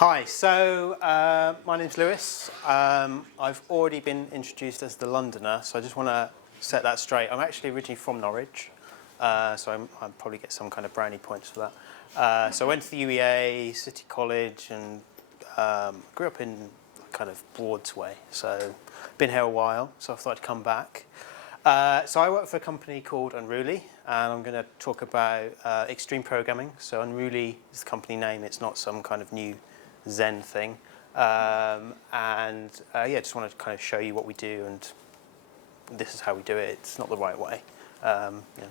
Hi, so my name's Lewis. I've already been introduced as the Londoner, so I just want to set that straight. I'm actually originally from Norwich, so I'll probably get some kind of brownie points for that. So I went to the UEA, City College, and grew up in kind of Broadsway, so been here a while, so I thought I'd come back. So I work for a company called Unruly, and I'm going to talk about extreme programming. So Unruly is the company name, it's not some kind of new Zen thing. Yeah, just wanted to kind of show you what we do, and this is how we do it. It's not the right way.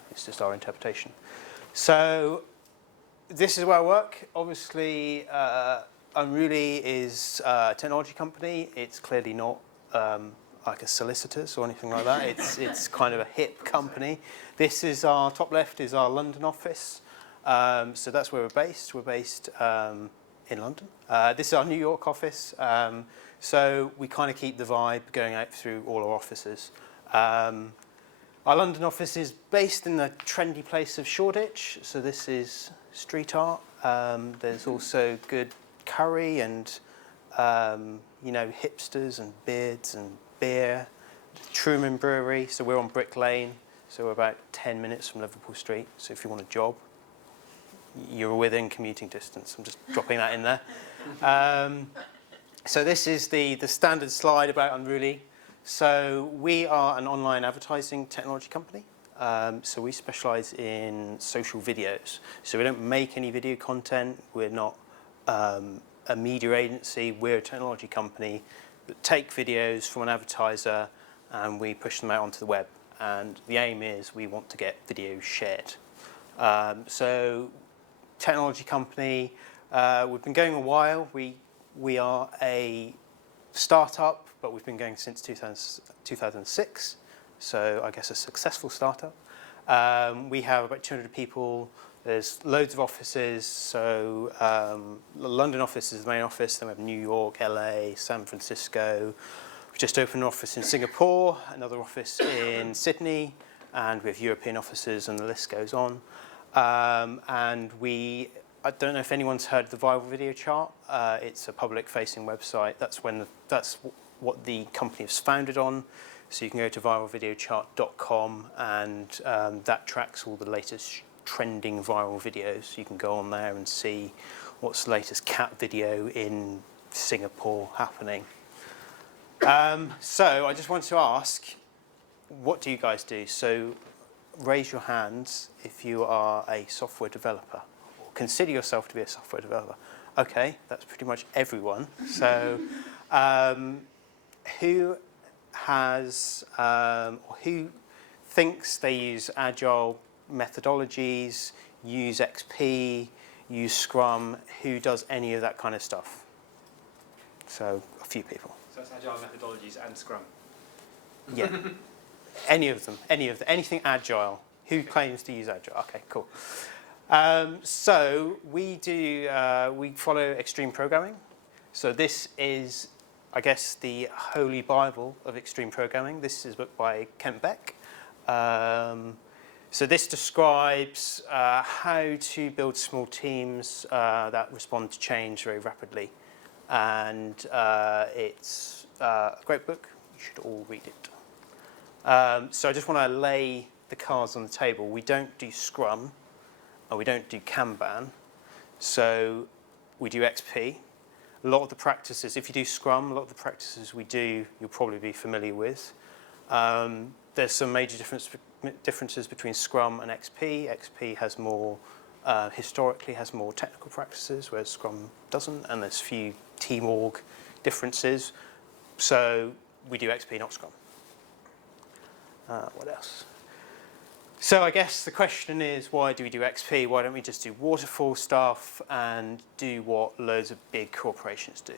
It's just our interpretation. So this is where I work. Obviously, Unruly is a technology company. It's clearly not like a solicitor's or anything like that. It's kind of a hip company. This is our top left is our London office. So that's where we're based. We're based in London. This is our New York office. So we kind of keep the vibe going out through all our offices. Our London office is based in the trendy place of Shoreditch. So this is street art. There's also good curry and hipsters and beards and beer. Truman Brewery. So we're on Brick Lane. So we're about 10 minutes from Liverpool Street. So if you want a job, you're within commuting distance. I'm just dropping that in there. So this is the standard slide about Unruly. So we are an online advertising technology company. So we specialize in social videos. So we don't make any video content. We're not a media agency. We're a technology company that take videos from an advertiser and we push them out onto the web. And the aim is we want to get videos shared. So technology company, we've been going a while. We are a startup, but we've been going since 2006. So I guess a successful startup. We have about 200 people. There's loads of offices. So the London office is the main office. Then we have New York, LA, San Francisco. We've just opened an office in Singapore, another office in Sydney, and we have European offices, and the list goes on. I don't know if anyone's heard of the Viral Video Chart. It's a public-facing website. That's what the company was founded on. So you can go to viralvideochart.com, and that tracks all the latest trending viral videos. You can go on there and see what's the latest cat video in Singapore happening. So I just want to ask, what do you guys do? So raise your hands if you are a software developer, or consider yourself to be a software developer. Okay, that's pretty much everyone. So who has, or who thinks they use agile methodologies, use XP, use Scrum, who does any of that kind of stuff? So a few people. So that's agile methodologies and Scrum. Yeah. Anything agile. Who claims to use agile? Okay, cool. So we follow extreme programming. So this is, I guess, the holy Bible of extreme programming. This is a book by Kent Beck. So this describes how to build small teams that respond to change very rapidly. And it's a great book. You should all read it. So I just want to lay the cards on the table. We don't do Scrum, and we don't do Kanban. So we do XP. A lot of the practices, if you do Scrum, a lot of the practices we do, you'll probably be familiar with. There's some major differences between Scrum and XP. XP has more, historically has more technical practices, whereas Scrum doesn't, and there's few team org differences. So we do XP, not Scrum. What else? So I guess the question is, why do we do XP? Why don't we just do waterfall stuff and do what loads of big corporations do?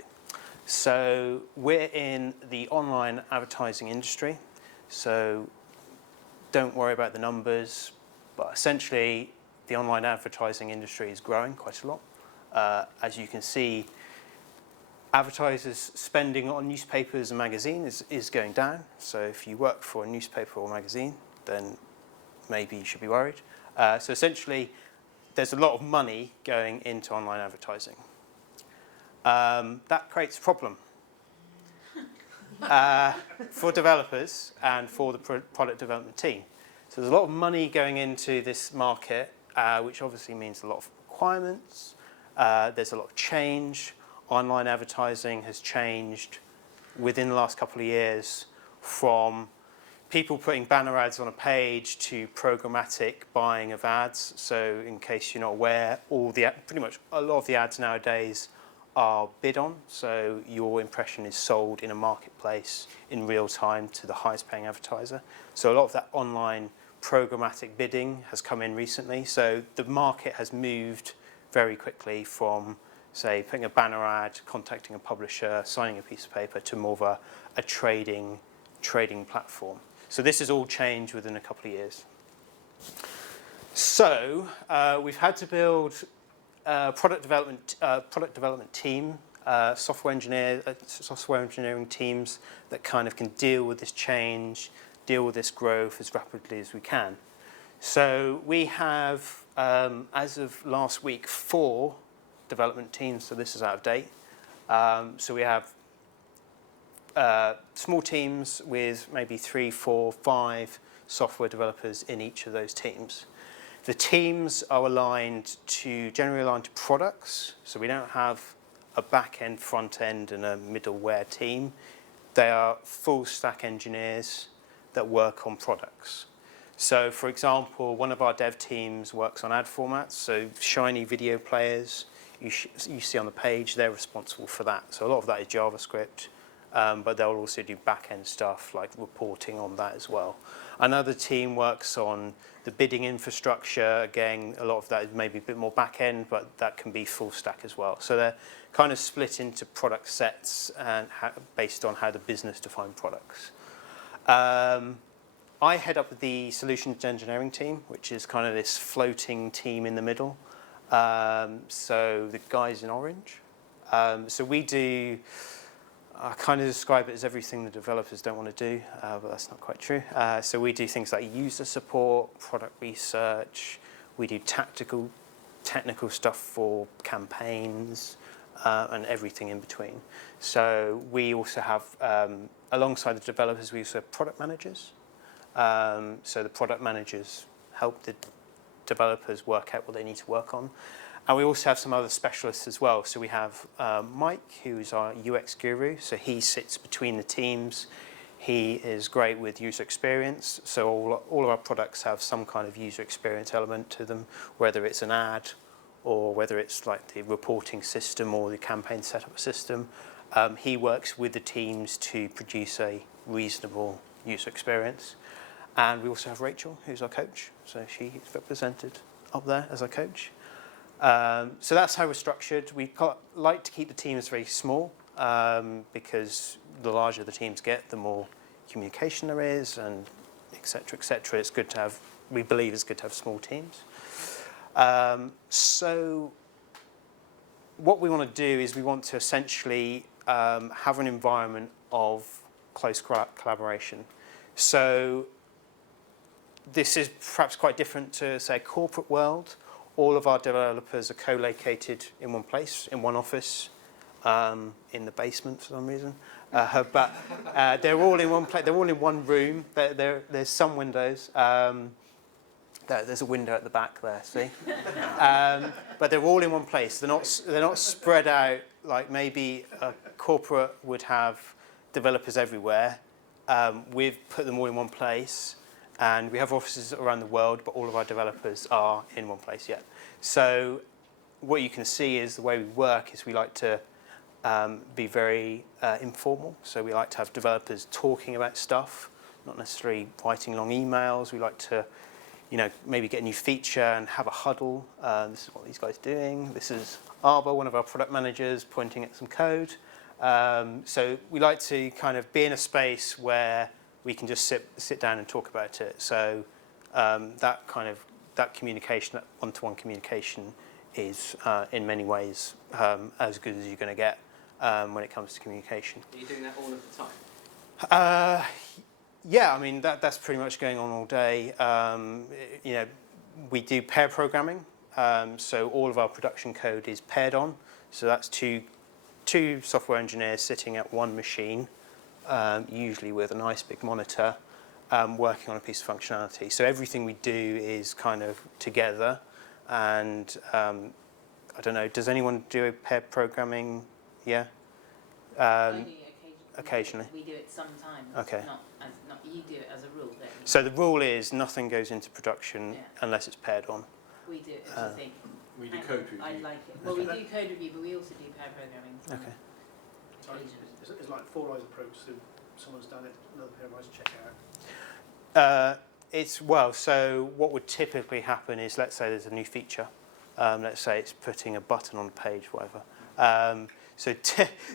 So we're in the online advertising industry. So don't worry about the numbers, but essentially the online advertising industry is growing quite a lot. As you can see, advertisers spending on newspapers and magazines is going down. So if you work for a newspaper or magazine, then maybe you should be worried. So essentially, there's a lot of money going into online advertising. That creates a problem for developers and for the product development team. So there's a lot of money going into this market, which obviously means a lot of requirements. There's a lot of change. Online advertising has changed within the last couple of years from people putting banner ads on a page to programmatic buying of ads. So in case you're not aware, pretty much a lot of the ads nowadays are bid on. So your impression is sold in a marketplace in real time to the highest paying advertiser. So a lot of that online programmatic bidding has come in recently. So the market has moved very quickly from, say, putting a banner ad, contacting a publisher, signing a piece of paper, to more of a trading platform. So this has all changed within a couple of years. So we've had to build product development team, software engineering teams that kind of can deal with this change, deal with this growth as rapidly as we can. So we have, as of last week, 4 development teams. So this is out of date. So we have small teams with maybe 3, 4, 5 software developers in each of those teams. The teams are generally aligned to products, so we don't have a back-end, front-end, and a middleware team. They are full-stack engineers that work on products. So, for example, one of our dev teams works on ad formats, so shiny video players you see on the page, they're responsible for that. So a lot of that is JavaScript. But they'll also do back-end stuff like reporting on that as well. Another team works on the bidding infrastructure. Again, a lot of that is maybe a bit more back-end, but that can be full stack as well. So they're kind of split into product sets and based on how the business define products. I head up the solutions engineering team, which is kind of this floating team in the middle. So the guys in orange. So we do... I kind of describe it as everything the developers don't want to do, but that's not quite true. So we do things like user support, product research. We do technical stuff for campaigns, and everything in between. So we also have, alongside the developers, we also have product managers. So the product managers help the developers work out what they need to work on. And we also have some other specialists as well. So we have Mike, who's our UX guru. So he sits between the teams. He is great with user experience. So all of our products have some kind of user experience element to them, whether it's an ad or whether it's like the reporting system or the campaign setup system. He works with the teams to produce a reasonable user experience. And we also have Rachel, who's our coach. So she's represented up there as our coach. So that's how we're structured. We like to keep the teams very small because the larger the teams get, the more communication there is, and et cetera, et cetera. It's good to have, we believe it's good to have small teams. So what we want to do is we want to essentially have an environment of close collaboration. So this is perhaps quite different to, say, a corporate world. All of our developers are co-located in one place, in one office, in the basement for some reason. But they're all in one place. They're all in one room. There's some windows. There's a window at the back there. See, but they're all in one place. They're not spread out like maybe a corporate would have developers everywhere. We've put them all in one place. And we have offices around the world, but all of our developers are in one place yet. So what you can see is the way we work is we like to be very informal. So we like to have developers talking about stuff, not necessarily writing long emails. We like to, maybe get a new feature and have a huddle. This is what these guys are doing. This is Arbor, one of our product managers, pointing at some code. So we like to kind of be in a space where we can just sit down and talk about it. So that communication, that one-to-one communication, is in many ways as good as you're going to get when it comes to communication. Are you doing that all of the time? Yeah, I mean that's pretty much going on all day. We do pair programming, so all of our production code is paired on. So that's two two software engineers sitting at one machine, usually with a nice big monitor, working on a piece of functionality. So everything we do is kind of together. And I don't know, does anyone do paired programming? Yeah? I do occasionally. We do it sometimes. Okay. Not you do it as a rule, don't you? So the rule is nothing goes into production unless it's paired on. We do it as a thing. We do code review. I like it. Well, we do code review, but we also do pair programming. Okay. So it's like four eyes approach, so someone's done it, another pair of eyes check it out. So what would typically happen is, let's say there's a new feature. Let's say it's putting a button on the page, whatever. So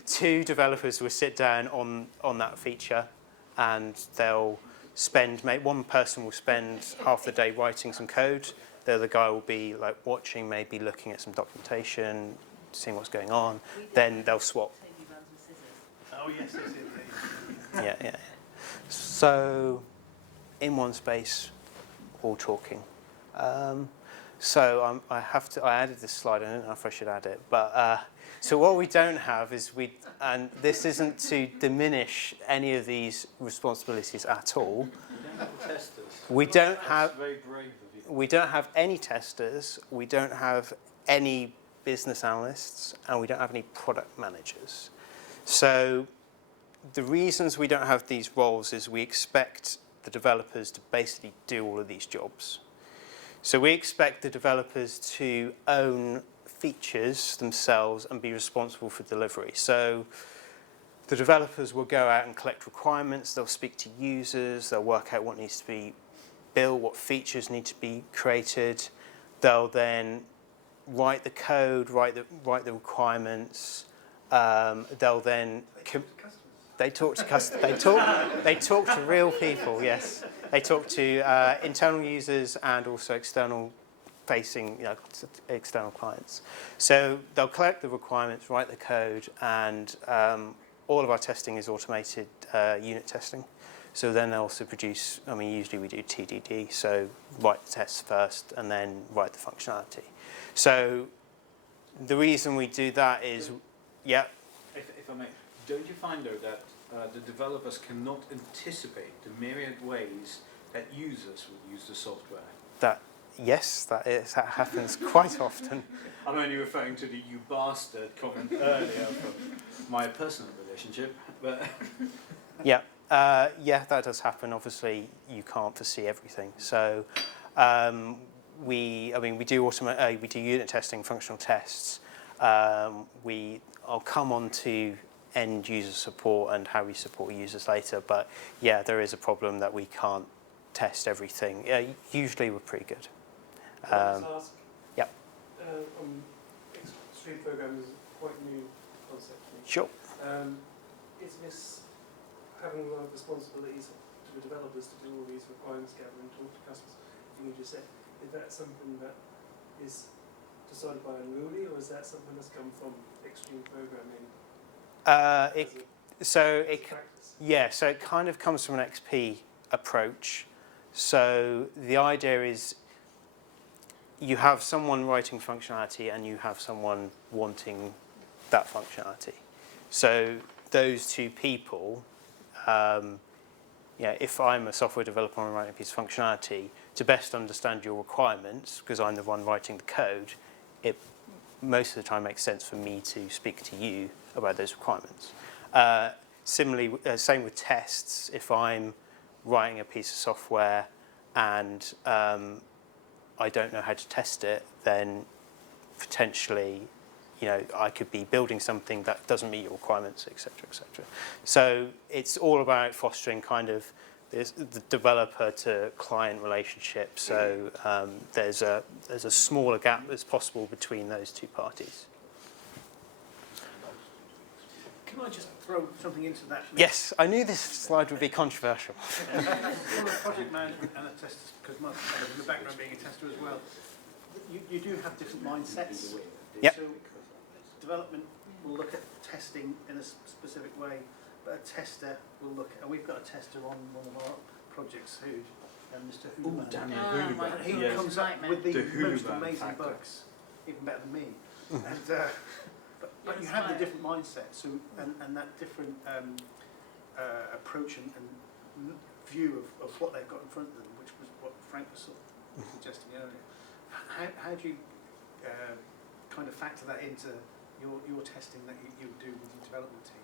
two developers will sit down on that feature, and they'll spend, one person will spend half the day writing some code. The other guy will be like watching, maybe looking at some documentation, seeing what's going on. Then they'll swap. Oh yes, Yeah. So in one space, all talking. So I added this slide. I don't know if I should add it, but so what we don't have is and this isn't to diminish any of these responsibilities at all. We don't have any testers. We don't have any business analysts, and we don't have any product managers. So the reasons we don't have these roles is we expect the developers to basically do all of these jobs. So we expect the developers to own features themselves and be responsible for delivery. So the developers will go out and collect requirements, they'll speak to users, they'll work out what needs to be built, what features need to be created. They'll then write the code, write the requirements. They'll then they talk to real people. Yes, they talk to internal users and also external facing, external clients. So they'll collect the requirements, write the code, and all of our testing is automated unit testing. So then they also produce, usually we do TDD, so write the tests first and then write the functionality. So the reason we do that is, If I may, don't you find though that the developers cannot anticipate the myriad ways that users would use the software? That happens quite often. I'm only referring to the "you bastard" comment earlier from my personal relationship, but that does happen. Obviously, you can't foresee everything. So we do unit testing, functional tests. I'll come on to end user support and how we support users later. But yeah, there is a problem that we can't test everything. Usually, we're pretty good. Can I just ask? Yep. Extreme programming is quite new concept to me. Sure. Is this having a lot of responsibilities to the developers to do all these requirements gathering, talk to customers? You just said, is that something that is decided by Unruly, or is that something that's come from extreme programming? So it kind of comes from an XP approach. So the idea is you have someone writing functionality and you have someone wanting that functionality. So those two people, if I'm a software developer and I'm writing a piece of functionality, to best understand your requirements, because I'm the one writing the code, it most of the time makes sense for me to speak to you about those requirements. Similarly, same with tests. If I'm writing a piece of software and I don't know how to test it, then potentially, I could be building something that doesn't meet your requirements, etc., etc. So it's all about fostering kind of the developer to client relationship. So there's a smaller gap that's possible between those two parties. Can I just throw something into that? Yes, I knew this slide would be controversial. From a project management and a tester, because my background being a tester as well, you do have different mindsets. Yep. So development will look at testing in a specific way, but a tester will look at, and we've got a tester on one of our projects, Mr. Hoover. And he comes up with the most amazing bugs, even better than me. And, but But you have the different mindset, so and that different approach and view of what they've got in front of them, which was what Frank was sort of suggesting earlier. How do you kind of factor that into your testing that you do with your development team?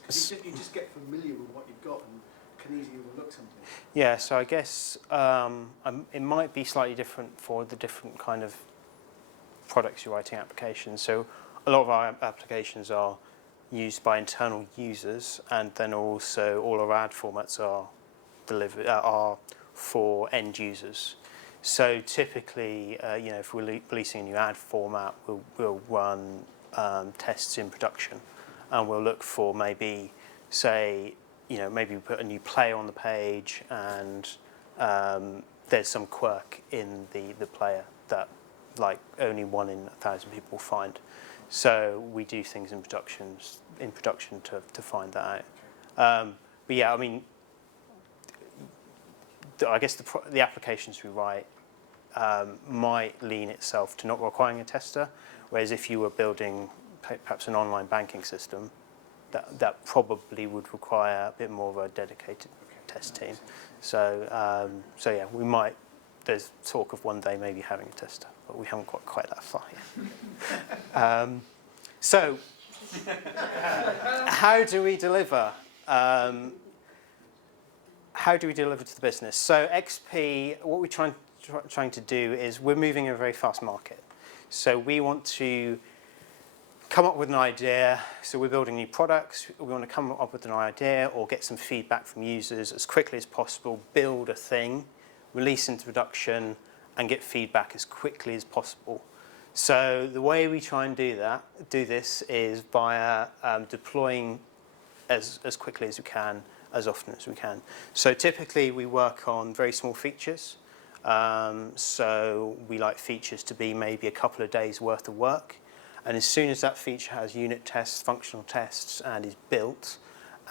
Because you just get familiar with what you've got and can easily overlook something. Yeah, so I guess it might be slightly different for the different kind of products you're writing applications. So a lot of our applications are used by internal users, and then also all our ad formats are delivered are for end users. So typically, if we're releasing a new ad format, we'll run tests in production, and we'll look for maybe, say, maybe we put a new player on the page, and there's some quirk in the player that like only 1 in 1,000 people will find. So we do things in production to find that out. But yeah, I mean, I guess the applications we write might lean itself to not requiring a tester, whereas if you were building perhaps an online banking system, that probably would require a bit more of a dedicated test team. So yeah, we might. There's talk of one day maybe having a tester, but we haven't got quite that far yet. So how do we deliver? How do we deliver to the business? So XP, what we're trying to do is we're moving in a very fast market. So we want to come up with an idea. So we're building new products. We want to come up with an idea or get some feedback from users as quickly as possible, build a thing, release into production, and get feedback as quickly as possible. So the way we try and do this is via deploying as quickly as we can, as often as we can. So typically we work on very small features. So we like features to be maybe a couple of days worth of work. And as soon as that feature has unit tests, functional tests, and is built,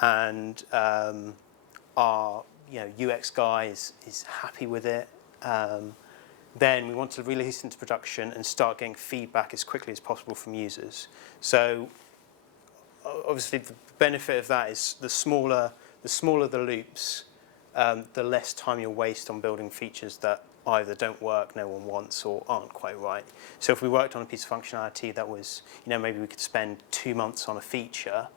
and our UX guy is happy with it, then we want to release into production and start getting feedback as quickly as possible from users. So obviously the benefit of that is the smaller the loops, the less time you'll waste on building features that either don't work, no one wants, or aren't quite right. So if we worked on a piece of functionality that was, maybe we could spend 2 months on a feature,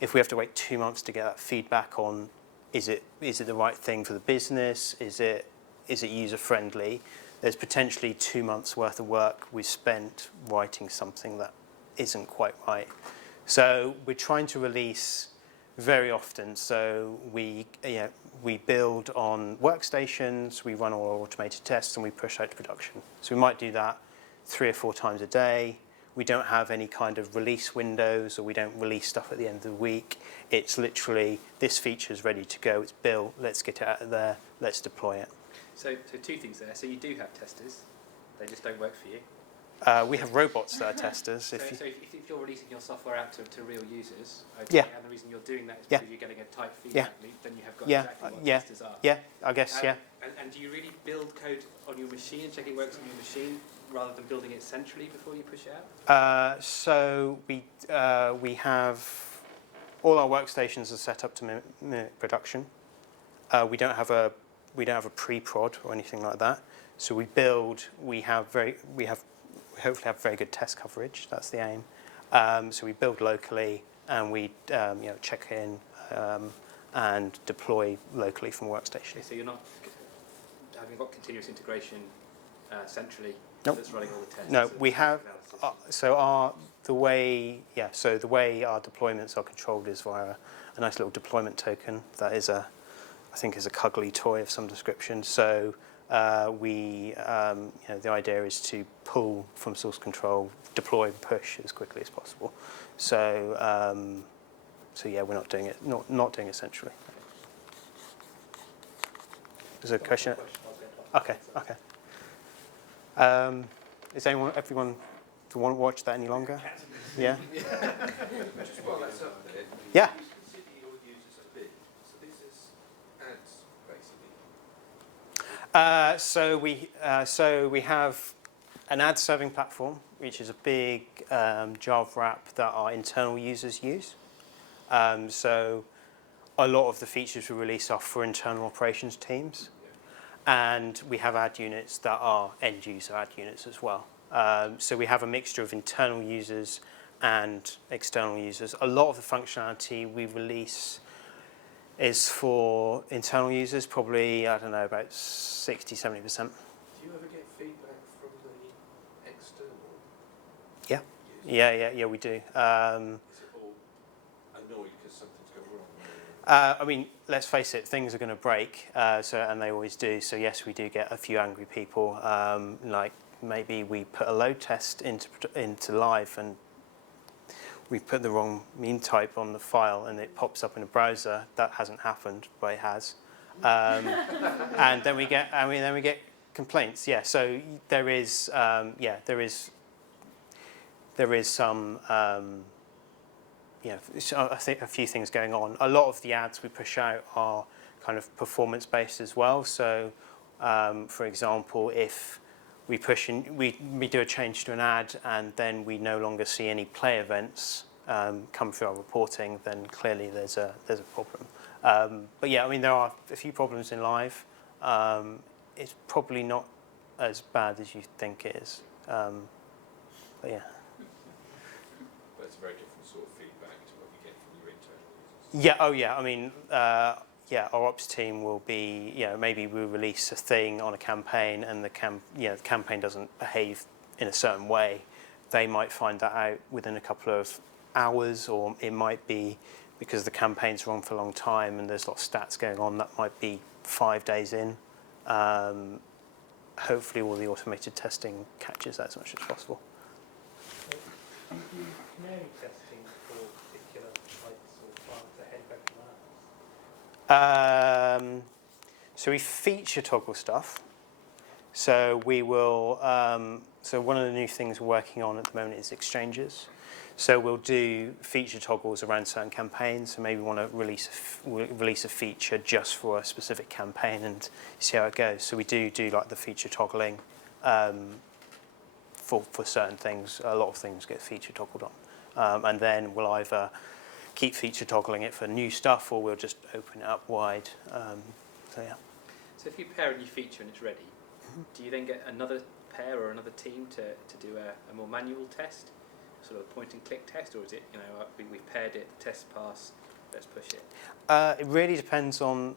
if we have to wait 2 months to get that feedback on, is it the right thing for the business? Is it user friendly? There's potentially 2 months worth of work we've spent writing something that isn't quite right. So we're trying to release very often. So we build on workstations, we run all our automated tests, and we push out to production. So we might do that 3 or 4 times a day. We don't have any kind of release windows, or we don't release stuff at the end of the week. It's literally, this feature is ready to go, it's built, let's get it out of there, let's deploy it. So 2 things there. So you do have testers, they just don't work for you. We have robots that are testers. So if you're releasing your software out to real users, Yeah. and the reason you're doing that is Yeah. because you're getting a tight feedback loop, then you have got Yeah. exactly what Yeah. testers are. Yeah, I guess, yeah. And do you really build code on your machine and check it works on your machine rather than building it centrally before you push it out? So we have all our workstations are set up to mimic production. We don't have a pre-prod or anything like that. So we hopefully have very good test coverage. That's the aim. So we build locally, and we check in and deploy locally from workstation. Okay, so you're not having got continuous integration centrally. Nope. That's running all the tests. No, we have. Analysis. The way our deployments are controlled is via a nice little deployment token that is I think is a cuddly toy of some description. So the idea is to pull from source control, deploy and push as quickly as possible. So yeah, we're not doing it centrally. Is there a question? Okay. Is everyone do want to watch that any longer? Yeah. Just while that's up there, Yeah. you consider your users a bid. So this is ads, basically. So we have an ad serving platform which is a big Java wrap that our internal users use. So a lot of the features we release are for internal operations teams. And we have ad units that are end user ad units as well. So we have a mixture of internal users and external users. A lot of the functionality we release is for internal users, probably, I don't know, about 60, 70%. Do you ever get feedback from the external? Yeah. users? Yeah, we do. Is it all annoyed because something's gone wrong? I mean, let's face it, things are going to break, and they always do. So yes, we do get a few angry people. Like maybe we put a load test into live and we put the wrong mean type on the file and it pops up in a browser. That hasn't happened, but it has. And then we get complaints. Yeah. So there is some. I think a few things going on. A lot of the ads we push out are kind of performance-based as well. So, for example, if we push in, we do a change to an ad and then we no longer see any play events come through our reporting, then clearly there's a problem. But yeah, I mean there are a few problems in live. It's probably not as bad as you think it is. But yeah. But it's a very different sort of feedback to what you get from your internal users. Yeah. Oh yeah. I mean. Our ops team will be, maybe we release a thing on a campaign and the campaign doesn't behave in a certain way. They might find that out within a couple of hours, or it might be because the campaign's run for a long time and there's lots of stats going on, that might be 5 days in. Hopefully all the automated testing catches that as much as possible. Canary testing for particular sites or plants ahead of everyone else? So we feature toggle stuff. So we will. So one of the new things we're working on at the moment is exchanges. So we'll do feature toggles around certain campaigns. So maybe we want to release a feature just for a specific campaign and see how it goes. So we do like the feature toggling for certain things. A lot of things get feature toggled on, and then we'll either keep feature toggling it for new stuff, or we'll just open it up wide. So yeah. So if you pair a new feature and it's ready, do you then get another pair or another team to do a more manual test, sort of a point and click test, or is it, we've paired it, the test pass, let's push it? It really depends on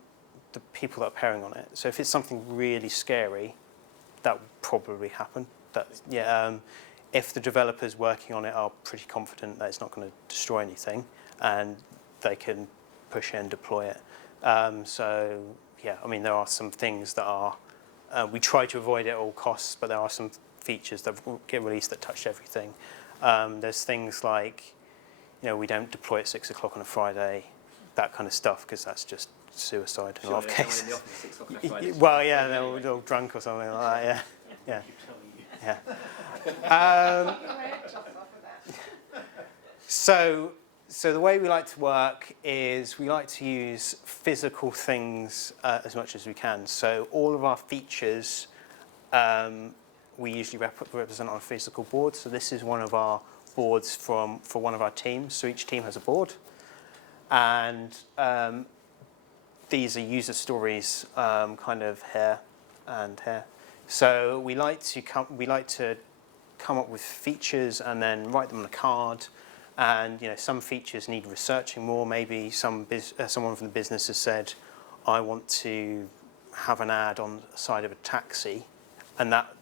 the people that are pairing on it. So if it's something really scary, that would probably happen. If the developers working on it are pretty confident that it's not going to destroy anything, and they can push it and deploy it. So yeah, I mean there are some things that are we try to avoid at all costs, but there are some features that get released that touch everything. There's things like, we don't deploy at 6 o'clock on a Friday, that kind of stuff, because that's just suicide in a lot of cases. In the office at 6 o'clock on a Friday. Well, yeah, they're all drunk or something like that. Yeah. So the way we like to work is we like to use physical things as much as we can. So all of our features we usually represent on a physical board. So this is one of our boards for one of our teams. So each team has a board, and these are user stories, kind of here and here. So we like to come up with features and then write them on a card. And some features need researching more. Maybe someone from the business has said, "I want to have an ad on the side of a taxi," and that,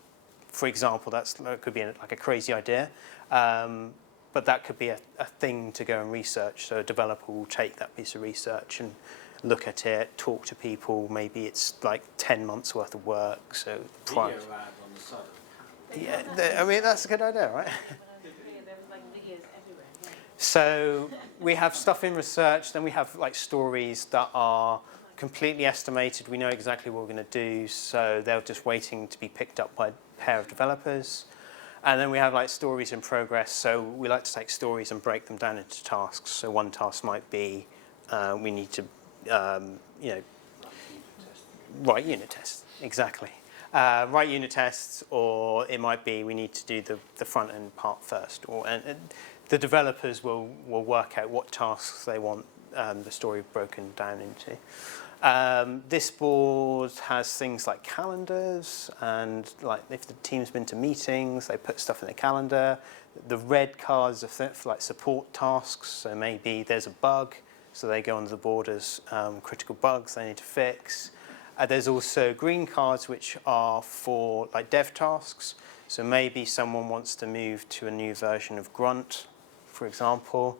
for example, that could be like a crazy idea, but that could be a thing to go and research. So a developer will take that piece of research and look at it, talk to people. Maybe it's like 10 months worth of work. So Video ad on the side of the yeah, I mean that's a good idea, right? There was like videos everywhere. Yeah. So we have stuff in research, then we have like stories that are completely estimated. We know exactly what we're going to do, so they're just waiting to be picked up by a pair of developers. And then we have like stories in progress. So we like to take stories and break them down into tasks. So one task might be we need to, write unit tests, exactly. write unit tests, or it might be we need to do the front end part first. And the developers will work out what tasks they want the story broken down into. This board has things like calendars, and like if the team's been to meetings, they put stuff in their calendar. The red cards are for like support tasks, so maybe there's a bug, so they go onto the board as critical bugs they need to fix. There's also green cards, which are for like dev tasks, so maybe someone wants to move to a new version of Grunt, for example.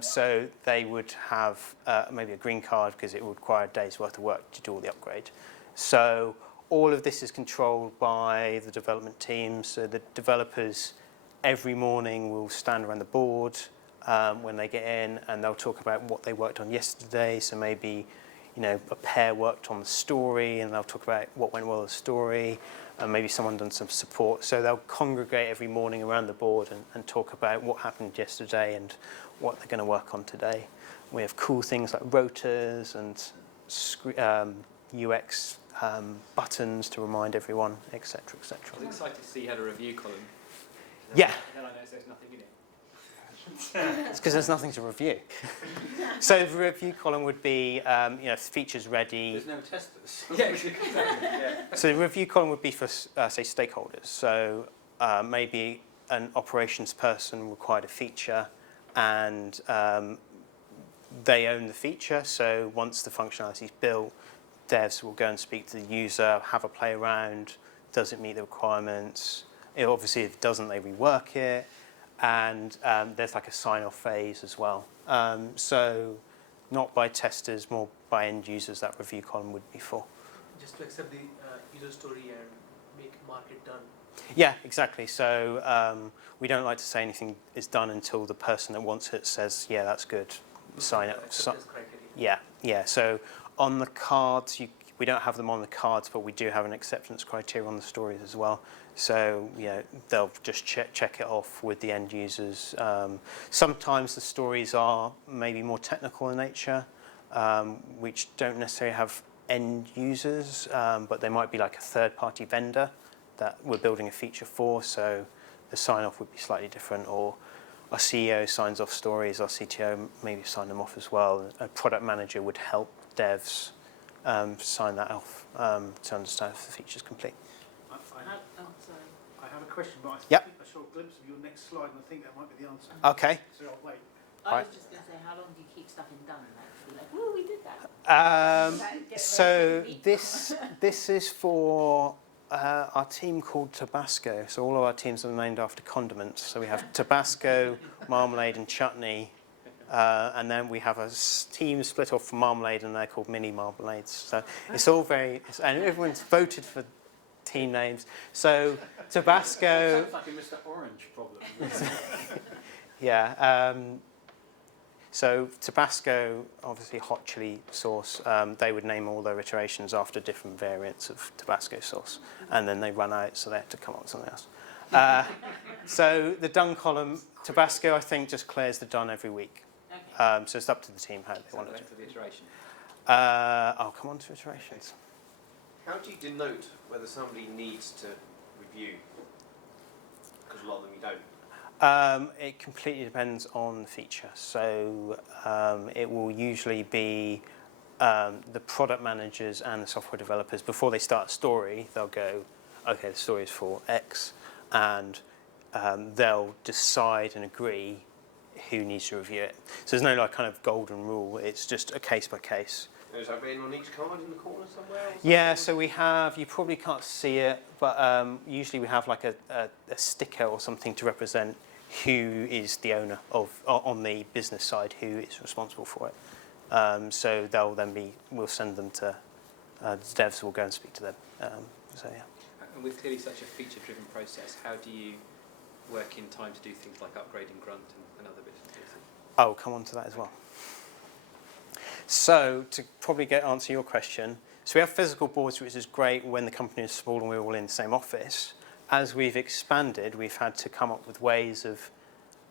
So they would have maybe a green card because it would require a day's worth of work to do all the upgrade. So all of this is controlled by the development team. So the developers every morning will stand around the board when they get in, and they'll talk about what they worked on yesterday. So maybe, you know, a pair worked on the story, and they'll talk about what went well with the story, and maybe someone done some support. So they'll congregate every morning around the board and talk about what happened yesterday and what they're going to work on today. We have cool things like rotors and UX buttons to remind everyone, etc., etc. I was excited to see you had a review column. Yeah. And then I noticed there's nothing in it. It's because there's nothing to review. So the review column would be, you know, features ready. There's no testers. Yeah, exactly. Yeah. So the review column would be for, say, stakeholders. So maybe an operations person required a feature, and they own the feature. So once the functionality is built, devs will go and speak to the user, have a play around. Does it meet the requirements? Obviously, if it doesn't, they rework it. And there's like a sign-off phase as well. So not by testers, more by end users, that review column would be for. Just to accept the user story and mark it done. Yeah, exactly. So we don't like to say anything is done until the person that wants it says, yeah, that's good, sign it. Acceptance criteria. Yeah. So on the cards, we don't have them on the cards, but we do have an acceptance criteria on the stories as well. So, you know, they'll just check it off with the end users. Sometimes the stories are maybe more technical in nature, which don't necessarily have end users, but they might be like a third-party vendor that we're building a feature for, so the sign-off would be slightly different, or our CEO signs off stories, our CTO maybe sign them off as well. A product manager would help devs sign that off to understand if the feature's complete. I have a question, but I Yep. think I saw a glimpse of your next slide, and I think that might be the answer. Okay. So I'll wait. I Right. was just going to say, how long do you keep stuff in done? And like, oh, we did that. So this is for our team called Tabasco. So all of our teams are named after condiments. So we have Tabasco, marmalade, and chutney. And then we have a team split off from marmalade, and they're called mini marmalades. So it's all and everyone's voted for team names. So Tabasco. Sounds like a Mr. Orange problem. Yeah. So Tabasco, obviously hot chili sauce, they would name all their iterations after different variants of Tabasco sauce. And then they run out, so they have to come up with something else. So the done column, Tabasco, I think, just clears the done every week. Okay. So it's up to the team how they So want to the do length of the iteration. it. I'll come on to iterations. How do you denote whether somebody needs to review? Because a lot of them you don't. It completely depends on the feature. So it will usually be the product managers and the software developers. Before they start a story, they'll go, okay, the story is for X, and they'll decide and agree who needs to review it. So there's no like kind of golden rule. It's just a case by case. Is that written on each card in the corner somewhere? Or Yeah, so we have, you probably can't see it, but usually we have like a sticker or something to represent who is the owner of, on the business side, who is responsible for it. So they'll then be, we'll send them to, the devs will go and speak to them. So yeah. And with clearly such a feature-driven process, how do you work in time to do things like upgrading Grunt and other bits and pieces? I'll come on to that as well. So to probably answer your question, so we have physical boards, which is great when the company is small and we're all in the same office. As we've expanded, we've had to come up with ways of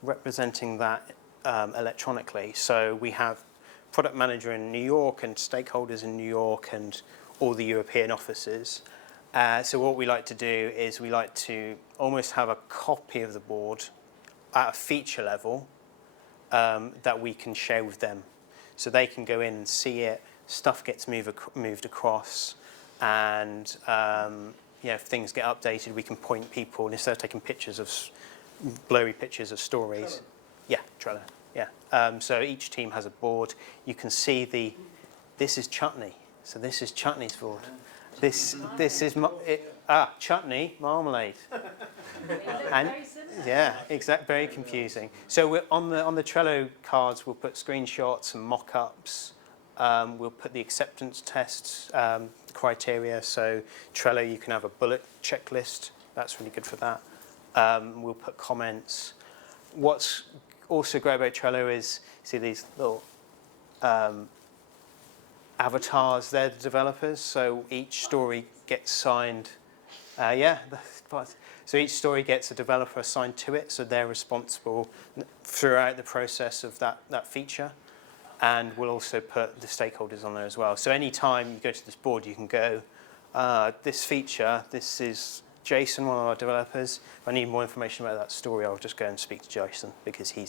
representing that electronically. So we have product manager in New York and stakeholders in New York and all the European offices. So what we like to do is we like to almost have a copy of the board at a feature level that we can share with them. So they can go in and see it, stuff gets moved across, and if things get updated, we can point people, and instead of taking pictures of blurry pictures of stories. Trello. Yeah, Trello. Yeah. So each team has a board. You can see this is Chutney. So this is Chutney's board. This is chutney marmalade. And Very similar. yeah, exactly. Very confusing. So we're on the Trello cards, we'll put screenshots and mock-ups. We'll put the acceptance tests criteria. So Trello, you can have a bullet checklist. That's really good for that. We'll put comments. What's also great about Trello is, see these little avatars, they're the developers, so each story gets signed. So each story gets a developer assigned to it, so they're responsible throughout the process of that feature. And we'll also put the stakeholders on there as well. So anytime you go to this board, you can go, this feature, this is Jason, one of our developers. If I need more information about that story, I'll just go and speak to Jason because he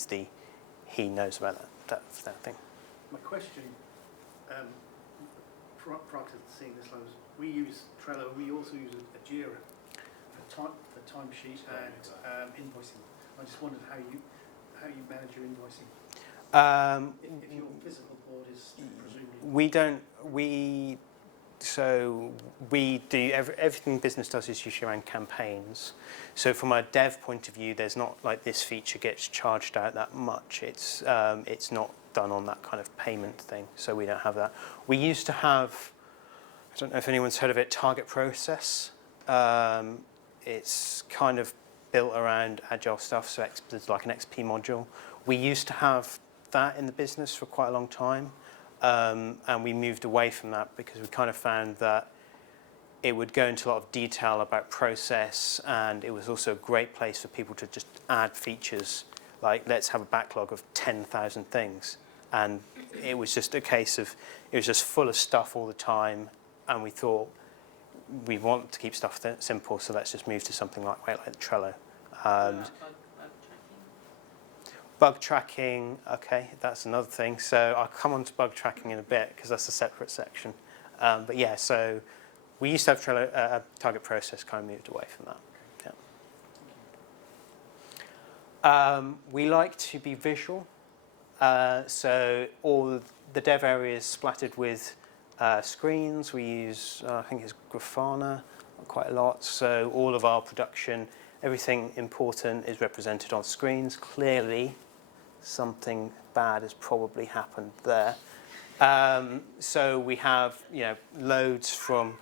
knows about that thing. My question, prior to seeing this, we use Trello. We also use a Jira for timesheet and invoicing. I just wondered how you manage your invoicing. If your physical board is presumably. We do everything business does is usually around campaigns. So from a dev point of view, there's not like this feature gets charged out that much. It's not done on that kind of payment thing, so we don't have that. We used to have, I don't know if anyone's heard of it, target process. It's kind of built around agile stuff, so there's like an XP module. We used to have that in the business for quite a long time. And we moved away from that because we kind of found that it would go into a lot of detail about process, and it was also a great place for people to just add features, like let's have a backlog of 10,000 things. And it was just a case of, it was just full of stuff all the time, and we thought we want to keep stuff simple, so let's just move to something like Trello. Bug tracking, okay, that's another thing. So I'll come on to bug tracking in a bit because that's a separate section. But yeah, so we used to have Trello, target process, kind of moved away from that. Yeah. We like to be visual. So all the dev area is splattered with screens. We use, I think it's Grafana quite a lot. So all of our production, everything important is represented on screens. Clearly, something bad has probably happened there. So we have, loads from,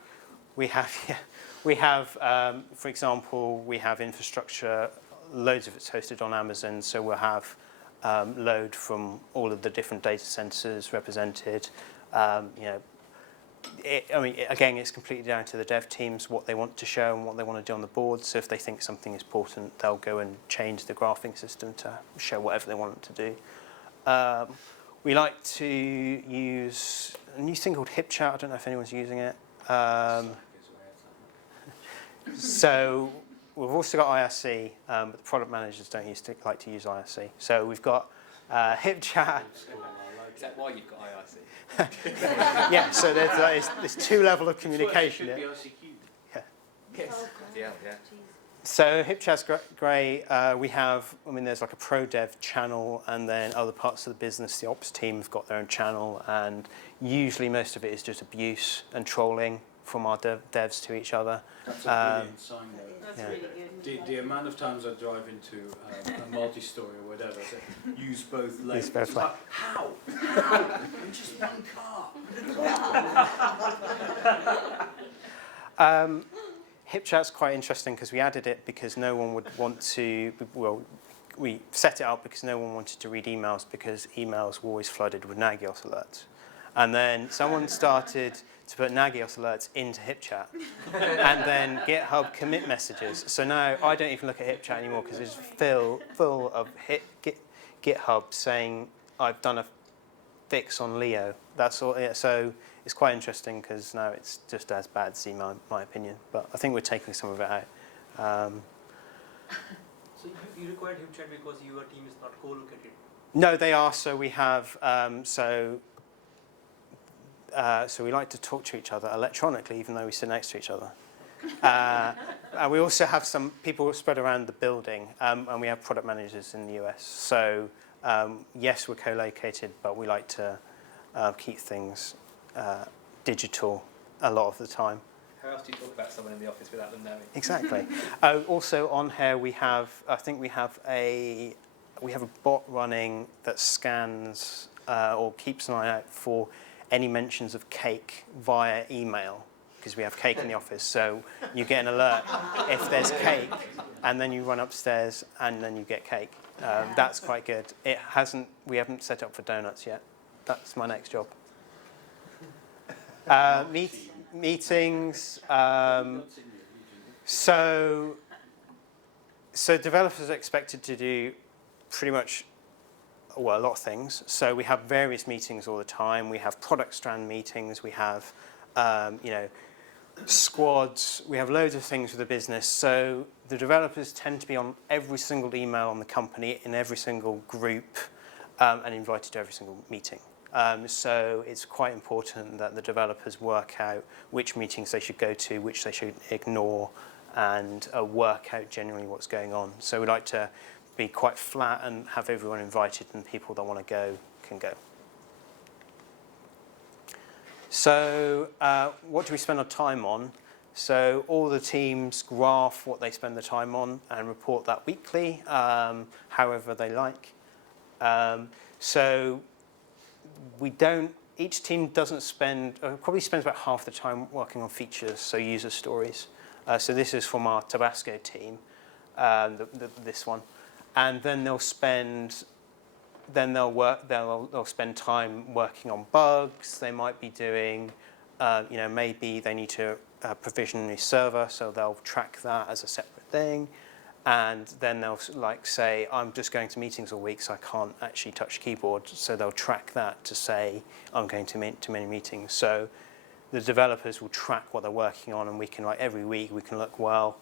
for example, we have infrastructure, loads of it's hosted on Amazon, so we'll have load from all of the different data centers represented. Again, it's completely down to the dev teams, what they want to show and what they want to do on the board. So if they think something is important, they'll go and change the graphing system to show whatever they want it to do. We like to use a new thing called HipChat. I don't know if anyone's using it. So we've also got IRC, but the product managers don't like to use IRC. So we've got HipChat. Is that why you've got IRC? Yeah, so there's two levels of communication. Should be Yeah. ICQ. Yes. Yeah. So HipChat's great. We have, there's like a pro dev channel, and then other parts of the business, the ops team have got their own channel, and usually most of it is just abuse and trolling from our devs to each other. That's a brilliant sign though. That's Yeah. really good. The amount of times I drive into a multi-story or whatever, say, use both lanes. Use both It's like, how? In just one car. HipChat's quite interesting because we added it because no one would want to, we set it up because no one wanted to read emails because emails were always flooded with Nagios alerts. And then someone started to put Nagios alerts into HipChat and then GitHub commit messages. So now I don't even look at HipChat anymore because it's full of GitHub saying I've done fix on Leo. That's all. Yeah, so it's quite interesting because now it's just as bad, as my opinion. But I think we're taking some of it out. So you required hip chat because your team is not co-located. No, they are. So we have so we like to talk to each other electronically, even though we sit next to each other. And we also have some people spread around the building, and we have product managers in the US. So yes, we're co-located, but we like to keep things digital a lot of the time. How else do you talk about someone in the office without them knowing? Exactly. Also on here we have, I think we have a bot running that scans or keeps an eye out for any mentions of cake via email, because we have cake in the office. So you get an alert if there's cake, and then you run upstairs and then you get cake. That's quite good. We haven't set up for donuts yet. That's my next job. Meetings. So developers are expected to do pretty much, well, a lot of things. So we have various meetings all the time. We have product strand meetings. We have, squads. We have loads of things with the business. So the developers tend to be on every single email on the company, in every single group, and invited to every single meeting. So it's quite important that the developers work out which meetings they should go to, which they should ignore, and work out generally what's going on. So we like to be quite flat and have everyone invited, and people that want to go can go. So what do we spend our time on? So all the teams graph what they spend the time on and report that weekly, however they like. So each team doesn't probably spends about half the time working on features, so user stories. So this is from our Tabasco team, this one. And then they'll spend time working on bugs. They might be doing, maybe they need to provision a new server, so they'll track that as a separate thing. And then they'll say, I'm just going to meetings all week, so I can't actually touch keyboard. So they'll track that to say, I'm going to many meetings. So the developers will track what they're working on, and we can, every week, we can look, well,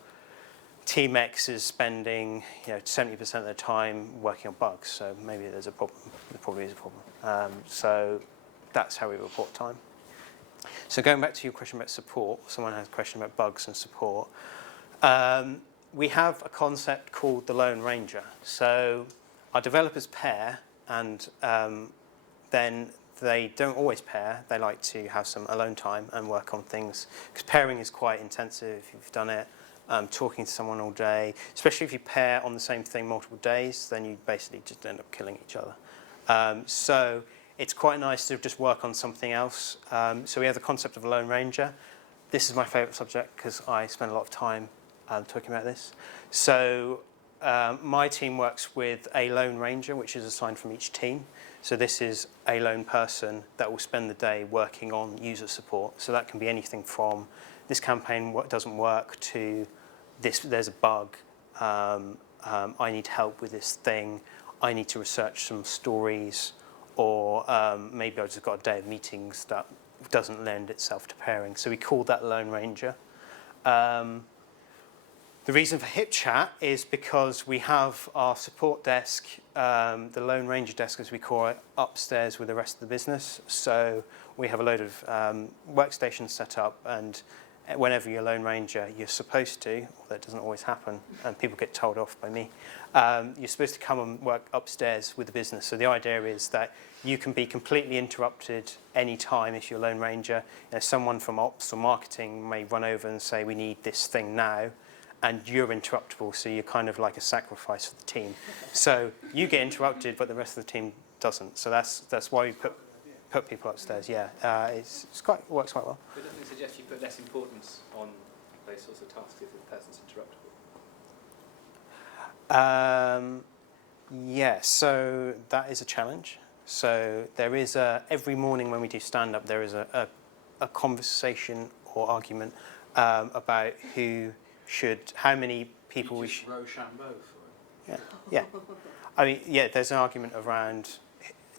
Team X is spending 70% of their time working on bugs, so maybe there's a problem. There probably is a problem. So that's how we report time. So going back to your question about support, someone has a question about bugs and support. We have a concept called the Lone Ranger. So our developers pair, and then they don't always pair. They like to have some alone time and work on things, because pairing is quite intensive if you've done it. Talking to someone all day, especially if you pair on the same thing multiple days, then you basically just end up killing each other. So it's quite nice to just work on something else. So we have the concept of a Lone Ranger. This is my favourite subject because I spend a lot of time talking about this. So my team works with a Lone Ranger, which is assigned from each team. So this is a lone person that will spend the day working on user support. So that can be anything from this campaign doesn't work to there's a bug, I need help with this thing, I need to research some stories, or maybe I've just got a day of meetings that doesn't lend itself to pairing. So we call that Lone Ranger. The reason for hip chat is because we have our support desk, the Lone Ranger desk as we call it, upstairs with the rest of the business. So we have a load of workstations set up, and whenever you're a Lone Ranger, you're supposed to, although it doesn't always happen, and people get told off by me, you're supposed to come and work upstairs with the business. So the idea is that you can be completely interrupted any time if you're a Lone Ranger. Someone from ops or marketing may run over and say, we need this thing now, and you're interruptible, so you're kind of like a sacrifice for the team. So you get interrupted, but the rest of the team doesn't. So that's why we put people upstairs. Yeah, works quite well. But doesn't it suggest you put less importance on those sorts of tasks if the person's interruptible? Yeah, so that is a challenge. So there is every morning when we do stand-up, there is a conversation or argument about how many people we should. Rochambeau for it. Yeah. I mean, yeah, there's an argument around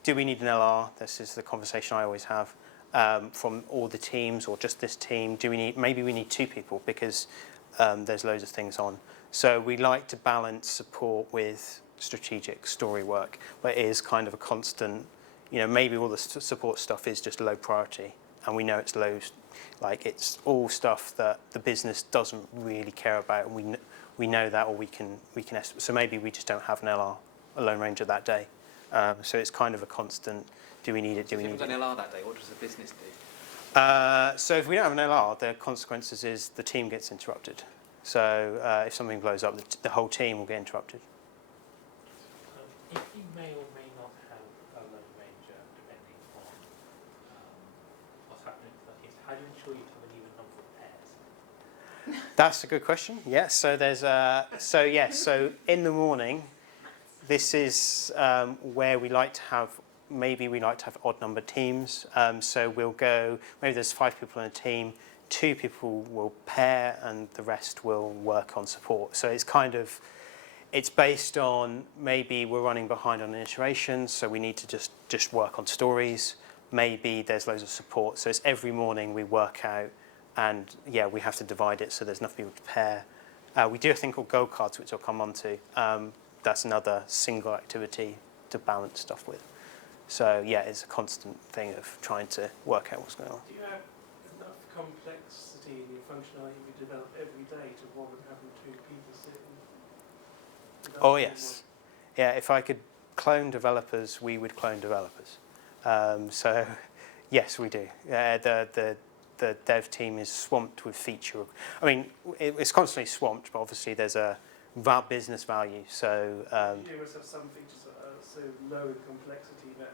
do we need an LR? This is the conversation I always have from all the teams or just this team. Maybe we need 2 people because there's loads of things on. So we like to balance support with strategic story work, but it is kind of a constant, maybe all the support stuff is just low priority, and we know it's low, like it's all stuff that the business doesn't really care about, and we know that, or we can estimate. So maybe we just don't have an LR, a Lone Ranger that day. So it's kind of a constant, do we need it, do we need it? If you haven't got an LR that day, what does the business do? So if we don't have an LR, the consequences is the team gets interrupted. So if something blows up, the whole team will get interrupted. If you may or may not have a Lone Ranger, depending on what's happening to the case, how do you ensure you have an even number of pairs? That's a good question. Yeah. So there's so in the morning, this is where we like to have. Maybe we like to have odd-numbered teams. So we'll go. Maybe there's 5 people in a team. 2 people will pair, and the rest will work on support. So it's kind of. It's based on maybe we're running behind on iterations, so we need to just work on stories. Maybe there's loads of support, so it's every morning we work out, and yeah, we have to divide it so there's enough people to pair. We do a thing called gold cards, which I'll come on to. That's another single activity to balance stuff with. So yeah, it's a constant thing of trying to work out what's going on. Do you have enough complexity in your functionality you develop every day to warrant having 2 people sitting? Oh yes, yeah. If I could clone developers, we would clone developers. So yes, we do. The dev team is swamped with feature. I mean, it's constantly swamped, but obviously there's a business value. So you must have some features that are so low in complexity that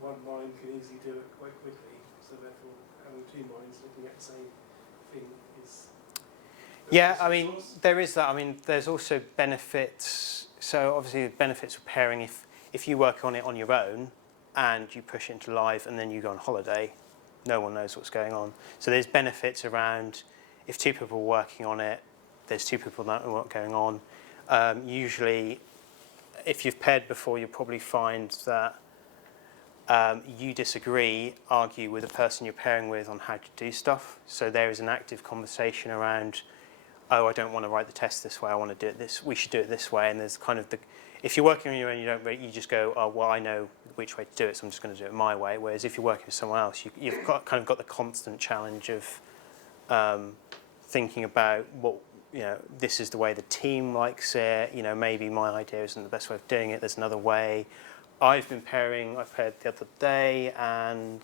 one mind can easily do it quite quickly. So therefore, having 2 minds looking at the same thing is. Yeah, I mean, there is that. I mean, there's also benefits. So obviously, the benefits of pairing, if you work on it on your own and you push it into live and then you go on holiday, no one knows what's going on. So there's benefits around if 2 people are working on it, there's 2 people that know what's going on. Usually, if you've paired before, you'll probably find that you disagree, argue with the person you're pairing with on how to do stuff. So there is an active conversation around, oh, I don't want to write the test this way. I want to do it this. We should do it this way. And there's kind of if you're working on your own, you just go, oh, well, I know which way to do it, so I'm just going to do it my way. Whereas if you're working with someone else, you've got the constant challenge of thinking about what this is the way the team likes it. Maybe my idea isn't the best way of doing it. There's another way. I've paired the other day, and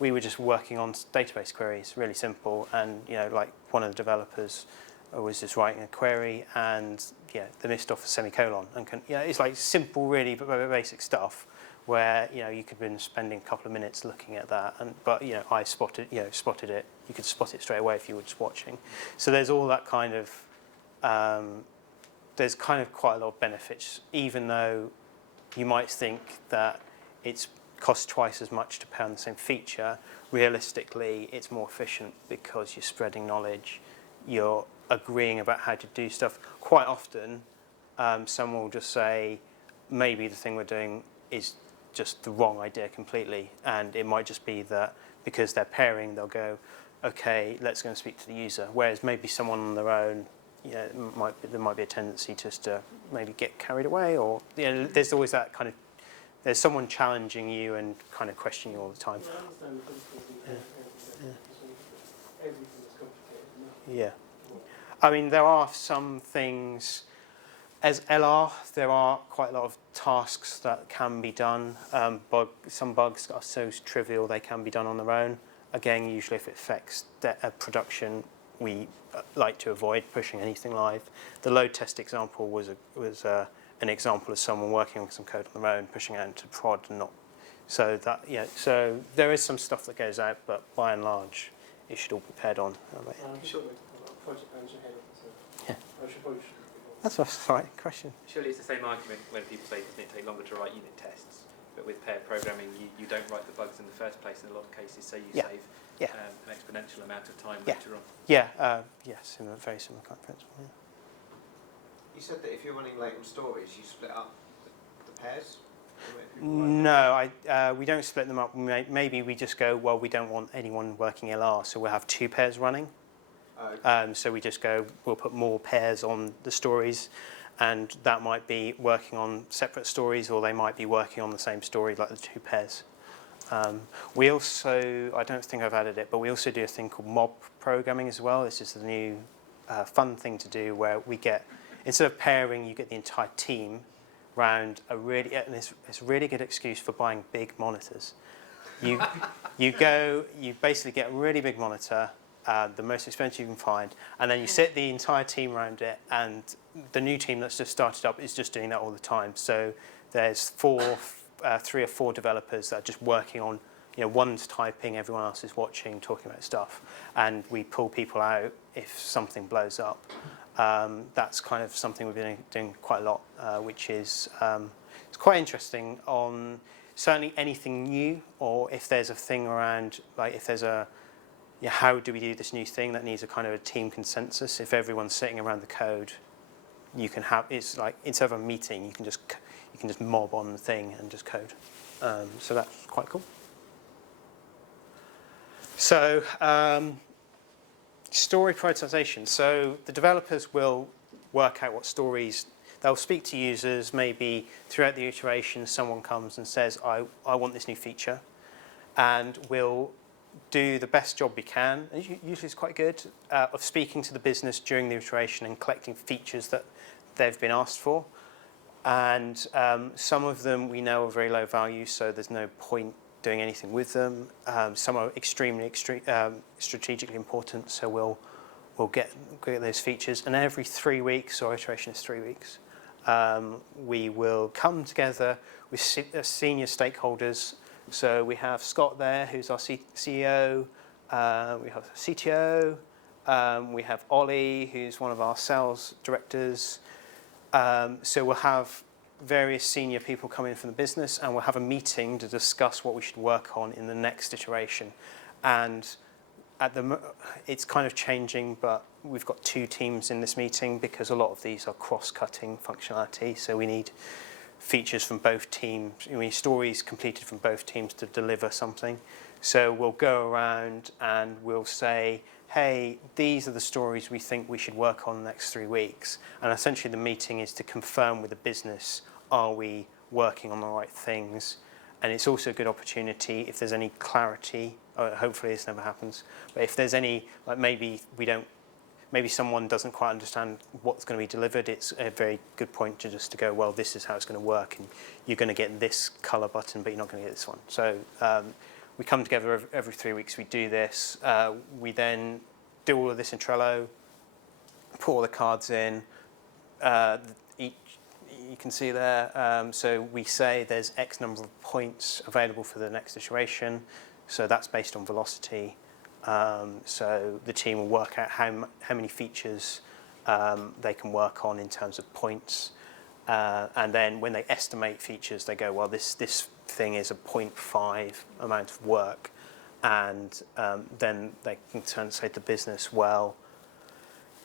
we were just working on database queries, really simple. And like one of the developers was just writing a query, and they missed off a semicolon. And it's like simple, really basic stuff where you could have been spending a couple of minutes looking at that, but I spotted it. You could spot it straight away if you were just watching. So there's all that kind of there's kind of quite a lot of benefits, even though you might think that it's costs twice as much to pay on the same feature. Realistically, it's more efficient because you're spreading knowledge, you're agreeing about how to do stuff. Quite often, someone will just say, maybe the thing we're doing is just the wrong idea completely, and it might just be that because they're pairing, they'll go, okay, let's go and speak to the user. Whereas maybe someone on their own, there might be a tendency just to maybe get carried away, or there's always that kind of, there's someone challenging you and kind of questioning you all the time. I understand the difficulty everything is complicated enough. Yeah. I mean, there are some things, as LR, there are quite a lot of tasks that can be done. Some bugs are so trivial they can be done on their own. Again, usually if it affects production, we like to avoid pushing anything live. The load test example was an example of someone working on some code on their own, pushing it into prod, and not. So there is some stuff that goes out, but by and large, it should all be paired on. Sure. Project manager head of, so Yeah. I suppose. That's the right question. Surely it's the same argument when people say doesn't it take longer to write unit tests, but with pair programming you don't write the bugs in the first place in a lot of cases, so you save an exponential amount of time later on. Yeah, yes, in a very similar kind of principle. Yeah. You said that if you're running late on stories, you split up the pairs. No, we don't split them up. Maybe we just go, well, we don't want anyone working LR, so we'll have 2 pairs running. So we just go, we'll put more pairs on the stories, and that might be working on separate stories, or they might be working on the same story, like the 2 pairs. We also, I don't think I've added it, but we also do a thing called mob programming as well. This is the new fun thing to do, where we get, instead of pairing, you get the entire team round a really, and it's a really good excuse for buying big monitors. You basically get a really big monitor, the most expensive you can find, and then you sit the entire team around it, and the new team that's just started up is just doing that all the time. So there's 3 or 4 developers that are just working on, one's typing, everyone else is watching, talking about stuff, and we pull people out if something blows up. That's kind of something we've been doing quite a lot, which is it's quite interesting on certainly anything new, or if there's a thing around, like if there's a, how do we do this new thing that needs a kind of a team consensus. If everyone's sitting around the code, you can have, it's like instead of a meeting, you can just mob on the thing and just code. So that's quite cool. So story prioritization. So the developers will work out what stories, they'll speak to users, maybe throughout the iteration someone comes and says, I want this new feature, and we'll do the best job we can, and usually it's quite good, of speaking to the business during the iteration and collecting features that they've been asked for. And some of them we know are very low value, so there's no point doing anything with them. Some are extremely strategically important, so we'll get those features. And every 3 weeks, or iteration is 3 weeks, we will come together with senior stakeholders. So we have Scott there, who's our CEO. We have CTO. We have Ollie, who's one of our sales directors. So we'll have various senior people come in from the business, and we'll have a meeting to discuss what we should work on in the next iteration. And it's kind of changing, but we've got 2 teams in this meeting because a lot of these are cross-cutting functionality. So we need features from both teams, we need stories completed from both teams to deliver something. So we'll go around and we'll say, hey, these are the stories we think we should work on the next 3 weeks. And essentially the meeting is to confirm with the business, are we working on the right things? And it's also a good opportunity if there's any clarity, hopefully this never happens, but if there's any, like maybe someone doesn't quite understand what's going to be delivered, it's a very good point to go, well, this is how it's going to work, and you're going to get this color button, but you're not going to get this one. So we come together every 3 weeks, we do this. We then do all of this in Trello, put all the cards in. You can see there, so we say there's X number of points available for the next iteration. So that's based on velocity. So the team will work out how many features they can work on in terms of points. And then when they estimate features, they go, well, this thing is a 0.5 amount of work. And then they can turn and say to the business, well,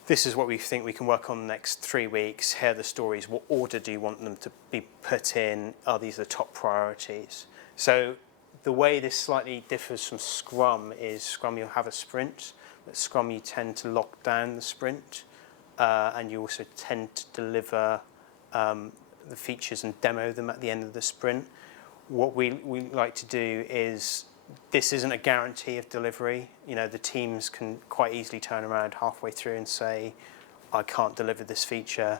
this is what we think we can work on the next 3 weeks. Here are the stories. What order do you want them to be put in? Are these the top priorities? So the way this slightly differs from Scrum is Scrum, you'll have a sprint. But Scrum, you tend to lock down the sprint. And you also tend to deliver the features and demo them at the end of the sprint. What we like to do is, this isn't a guarantee of delivery. The teams can quite easily turn around halfway through and say, I can't deliver this feature.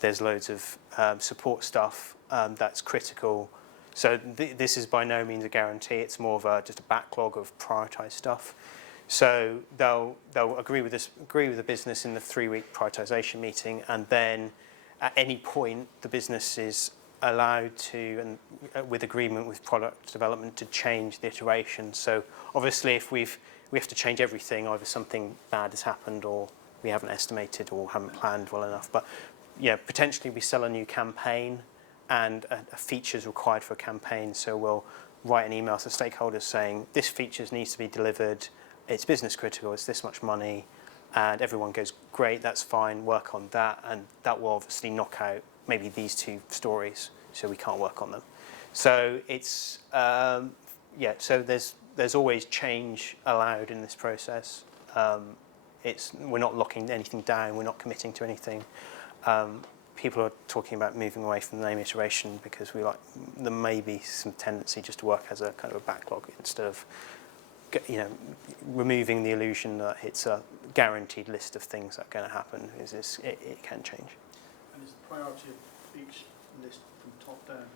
There's loads of support stuff that's critical. So this is by no means a guarantee. It's more of just a backlog of prioritized stuff. So they'll agree with the business in the 3-week prioritization meeting, and then at any point the business is allowed to, and with agreement with product development, to change the iteration. So obviously if we have to change everything, either something bad has happened or we haven't estimated or haven't planned well enough. But yeah, potentially we sell a new campaign and a feature is required for a campaign. So we'll write an email to stakeholders saying this feature needs to be delivered, it's business critical, it's this much money, and everyone goes, great, that's fine, work on that, and that will obviously knock out maybe these 2 stories, so we can't work on them. So it's yeah. So there's always change allowed in this process. We're not locking anything down. We're not committing to anything. People are talking about moving away from the name iteration because there may be some tendency just to work as a kind of a backlog instead of removing the illusion that it's a guaranteed list of things that are going to happen. It can change. And is the priority of each list from top down?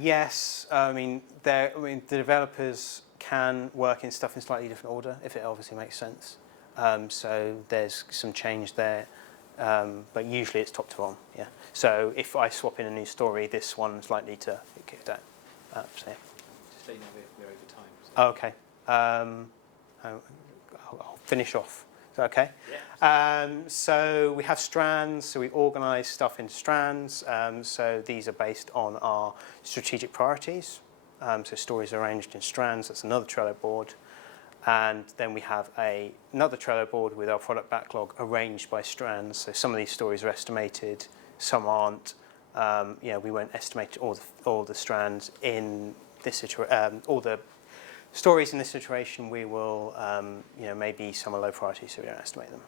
Yes, I mean the developers can work in stuff in slightly different order if it obviously makes sense. So there's some change there, but usually it's top to bottom. Yeah. So if I swap in a new story, this one's likely to get kicked out. So yeah. Just let you know we're over time. So. Okay. I'll finish off. Is that okay? Yeah. So we have strands. So we organise stuff into strands. So these are based on our strategic priorities. So stories are arranged in strands. That's another Trello board. And then we have another Trello board with our product backlog arranged by strands. So some of these stories are estimated, some aren't. We won't estimate all the strands in this situation. All the stories in this situation, we will, maybe some are low priority, so we don't estimate them.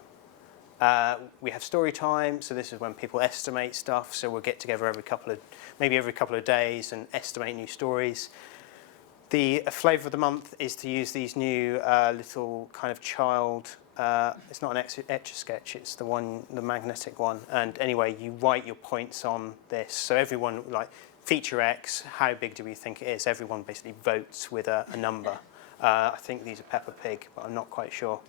We have story time, so this is when people estimate stuff. So we'll get together every couple of days and estimate new stories. The flavour of the month is to use these new little kind of child. It's not an Etch-a-Sketch, it's the magnetic one. And anyway, you write your points on this. So everyone, like feature X, how big do we think it is? Everyone basically votes with a number. I think these are Peppa Pig, but I'm not quite sure.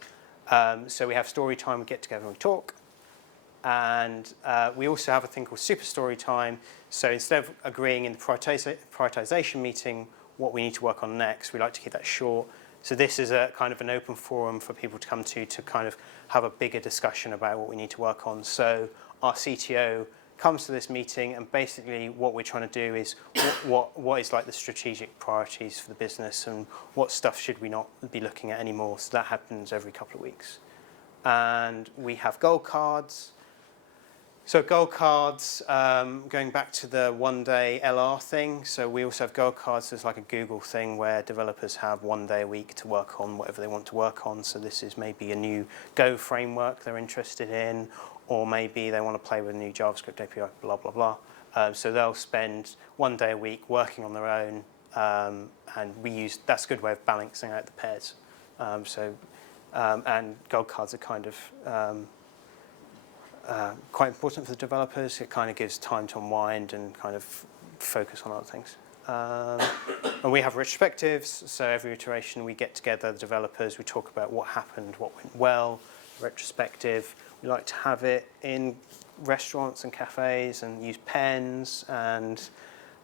So we have story time, we get together and we talk. And we also have a thing called super story time. So instead of agreeing in the prioritization meeting what we need to work on next, we like to keep that short. So this is a kind of an open forum for people to come to kind of have a bigger discussion about what we need to work on. So our CTO comes to this meeting, and basically what we're trying to do is what is like the strategic priorities for the business and what stuff should we not be looking at anymore. So that happens every couple of weeks. And we have goal cards. So goal cards, going back to the one-day LR thing, so we also have goal cards. There's like a Google thing where developers have 1 day a week to work on whatever they want to work on. So this is maybe a new Go framework they're interested in, or maybe they want to play with a new JavaScript API, blah, blah, blah. So they'll spend 1 day a week working on their own, and that's a good way of balancing out the pairs. And goal cards are kind of quite important for the developers. It kind of gives time to unwind and kind of focus on other things. And we have retrospectives, so every iteration we get together, the developers, we talk about what happened, what went well, retrospective. We like to have it in restaurants and cafes and use pens, and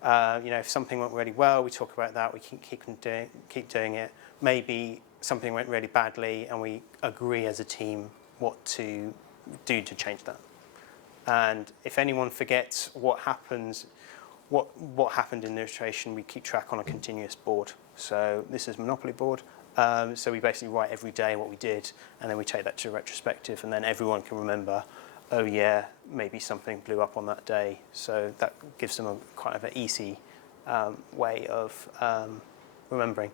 if something went really well, we talk about that, we keep doing it. Maybe something went really badly and we agree as a team what to do to change that. And if anyone forgets what happened in the iteration, we keep track on a continuous board. So this is Monopoly board. So we basically write every day what we did, and then we take that to a retrospective, and then everyone can remember, oh yeah, maybe something blew up on that day. So that gives them a kind of an easy way of remembering.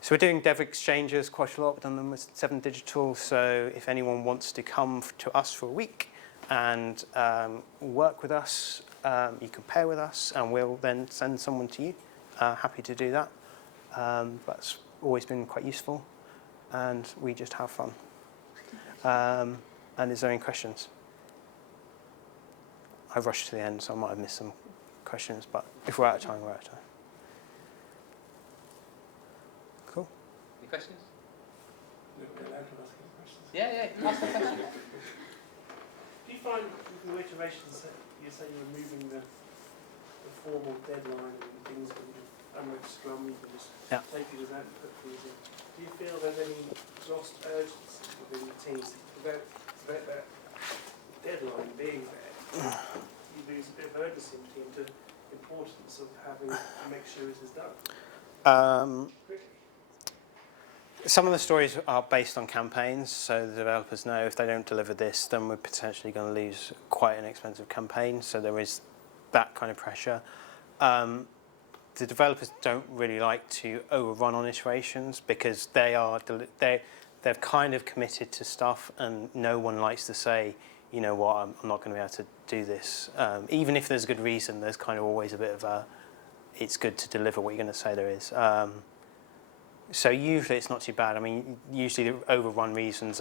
So we're doing dev exchanges quite a lot. We've done them with 7 Digital. So if anyone wants to come to us for a week and work with us, you can pair with us, and we'll then send someone to you. Happy to do that. That's always been quite useful, and we just have fun. And is there any questions? I've rushed to the end, so I might have missed some questions, but if we're out of time, we're out of time. Cool. Any questions? We're allowed to ask any questions. Yeah, ask the question. Do you find with new iterations that you say you're removing the formal deadline and things when you unload Scrum, you can just take it as output for using? Do you feel there's any lost urgency within the teams about that deadline being there? You lose a bit of urgency into the importance of having to make sure it is done quickly. Some of the stories are based on campaigns, so the developers know if they don't deliver this, then we're potentially going to lose quite an expensive campaign. So there is that kind of pressure. the developers don't really like to overrun on iterations because they've kind of committed to stuff, and no one likes to say, you know what, I'm not going to be able to do this. Even if there's a good reason, there's kind of always a bit of a, it's good to deliver what you're going to say there is. So usually it's not too bad. I mean, usually the overrun reasons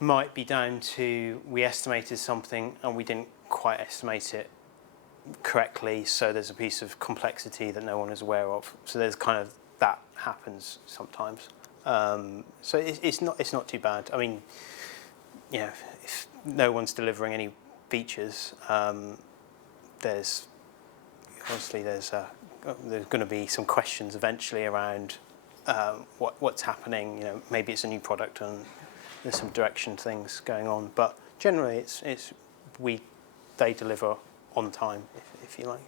might be down to we estimated something and we didn't quite estimate it correctly, so there's a piece of complexity that no one is aware of. So there's kind of, that happens sometimes. So it's not too bad. I mean, you know, if no one's delivering any features, there's going to be some questions eventually around what's happening. You know, maybe it's a new product and there's some direction things going on, but generally they deliver on time, if you like.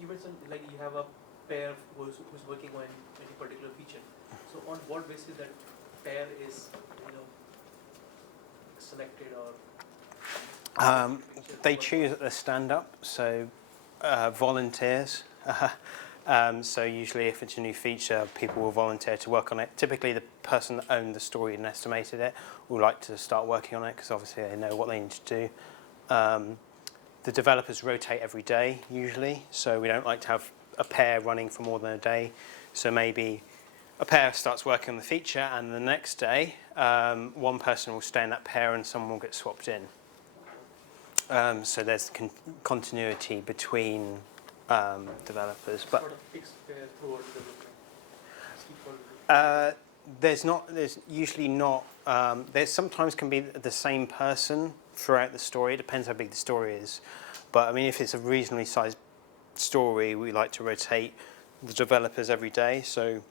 You mentioned like you have a pair who's working on any particular feature. So on what basis that pair is selected or? They choose at the stand-up, so volunteers. So usually if it's a new feature, people will volunteer to work on it. Typically the person that owned the story and estimated it will like to start working on it because obviously they know what they need to do. The developers rotate every day usually, so we don't like to have a pair running for more than a day. So maybe a pair starts working on the feature and the next day one person will stay in that pair and someone will get swapped in. So there's continuity between developers, but sort of fixed pair throughout development. there's usually not. There sometimes can be the same person throughout the story. It depends how big the story is, but I mean, if it's a reasonably sized story, we like to rotate the developers every day. So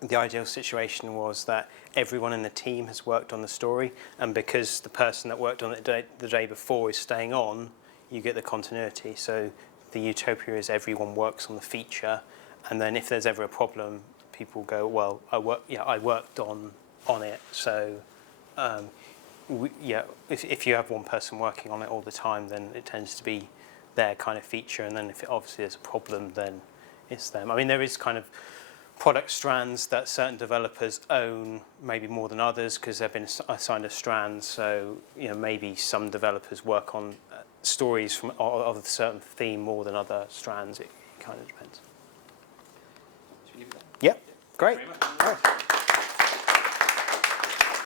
the ideal situation was that everyone in the team has worked on the story, and because the person that worked on it the day before is staying on, you get the continuity. So the utopia is everyone works on the feature, and then if there's ever a problem, people go, well, I worked on it. So if you have one person working on it all the time, then it tends to be their kind of feature, and then if obviously there's a problem, then it's them. I mean, there is kind of product strands that certain developers own, maybe more than others, because they've been assigned a strand. So maybe some developers work on stories of a certain theme more than other strands. It kind of depends. Should we leave it there? Yep, great. Thank you very much. All right.